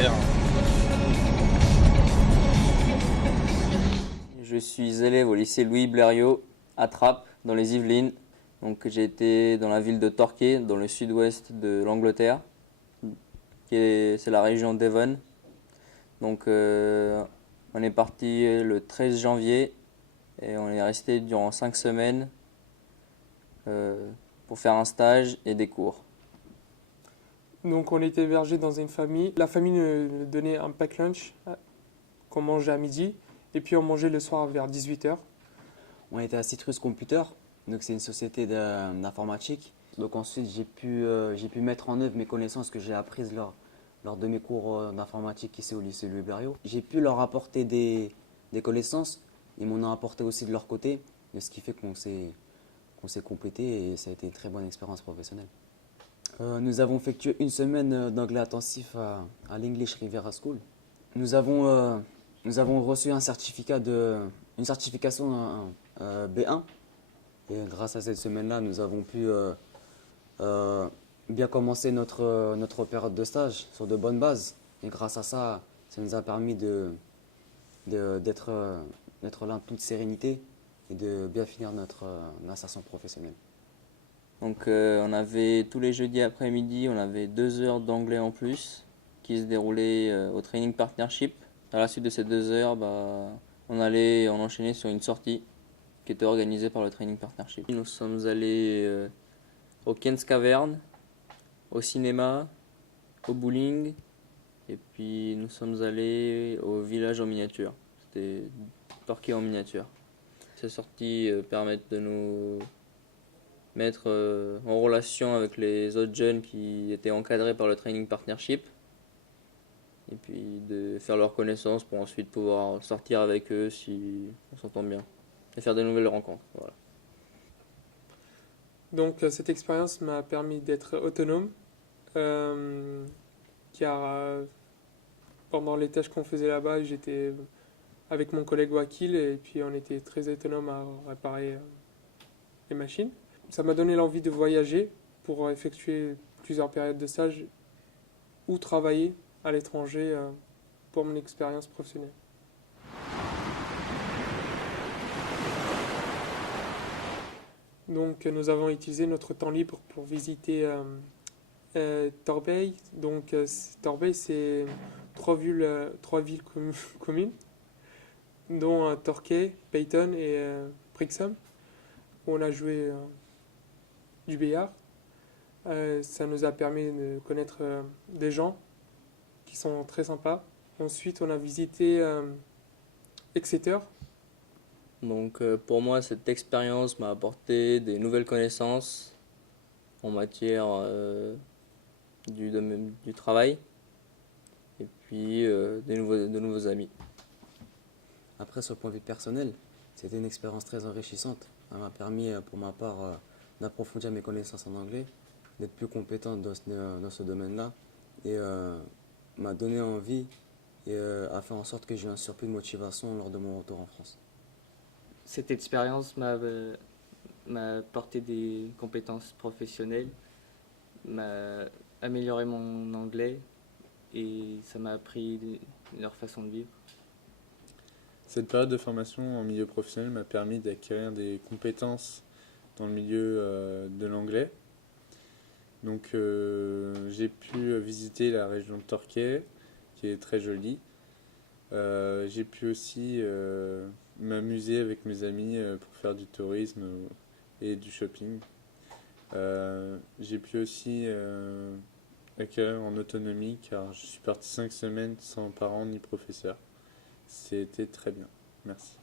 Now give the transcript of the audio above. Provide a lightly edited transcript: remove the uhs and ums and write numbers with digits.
terre. Je suis élève au lycée Louis Blériot à Trappes, dans les Yvelines. Donc j'ai été dans la ville de Torquay, dans le sud-ouest de l'Angleterre, c'est la région Devon. Donc on est parti le 13 janvier et on est resté durant 5 semaines pour faire un stage et des cours. Donc on était hébergé dans une famille. La famille nous donnait un pack lunch qu'on mangeait à midi et puis on mangeait le soir vers 18h. On était à Citrus Computer, donc c'est une société d'informatique. Donc ensuite j'ai pu mettre en œuvre mes connaissances que j'ai apprises lors de mes cours d'informatique ici au lycée Louis Blériot. J'ai pu leur apporter des connaissances, ils m'en ont apporté aussi de leur côté, ce qui fait qu'on s'est complété et ça a été une très bonne expérience professionnelle. Nous avons effectué une semaine d'anglais intensif à l'English Riviera School. Nous avons reçu une certification B1 et grâce à cette semaine-là, nous avons pu bien commencer notre période de stage sur de bonnes bases. Et grâce à ça, ça nous a permis d'être là en toute sérénité et de bien finir notre insertion professionnelle. Donc on avait tous les jeudis après-midi, on avait 2 heures d'anglais en plus qui se déroulaient au training partnership. À la suite de ces 2 heures, on enchaînait sur une sortie qui était organisée par le training partnership. Nous sommes allés au Ken's Cavern, au cinéma, au bowling et puis nous sommes allés au village en miniature. C'était Torquay en miniature. Ces sorties permettent de nous mettre en relation avec les autres jeunes qui étaient encadrés par le training partnership et puis de faire leur connaissance pour ensuite pouvoir sortir avec eux si on s'entend bien et faire de nouvelles rencontres. Voilà. Donc cette expérience m'a permis d'être autonome car pendant les tâches qu'on faisait là-bas, j'étais avec mon collègue Wakil et puis on était très autonome à réparer les machines. Ça m'a donné l'envie de voyager pour effectuer plusieurs périodes de stage ou travailler à l'étranger pour mon expérience professionnelle. Donc nous avons utilisé notre temps libre pour visiter Torbay. Donc Torbay, c'est trois villes communes, dont Torquay, Payton et Brixham, où on a joué du billard. Ça nous a permis de connaître des gens qui sont très sympas. Ensuite, on a visité Exeter. Donc pour moi, cette expérience m'a apporté des nouvelles connaissances en matière du domaine du travail et puis de nouveaux amis. Après, sur le point de vue personnel, c'était une expérience très enrichissante. Ça m'a permis, pour ma part, d'approfondir mes connaissances en anglais, d'être plus compétent dans ce domaine-là, et m'a donné envie et a fait en sorte que j'ai eu un surplus de motivation lors de mon retour en France. Cette expérience m'a apporté des compétences professionnelles, m'a amélioré mon anglais et ça m'a appris leur façon de vivre. Cette période de formation en milieu professionnel m'a permis d'acquérir des compétences dans le milieu de l'anglais. Donc j'ai pu visiter la région de Torquay, qui est très jolie. J'ai pu aussi m'amuser avec mes amis pour faire du tourisme et du shopping. J'ai pu aussi acquérir en autonomie car je suis parti 5 semaines sans parents ni professeurs. C'était très bien. Merci.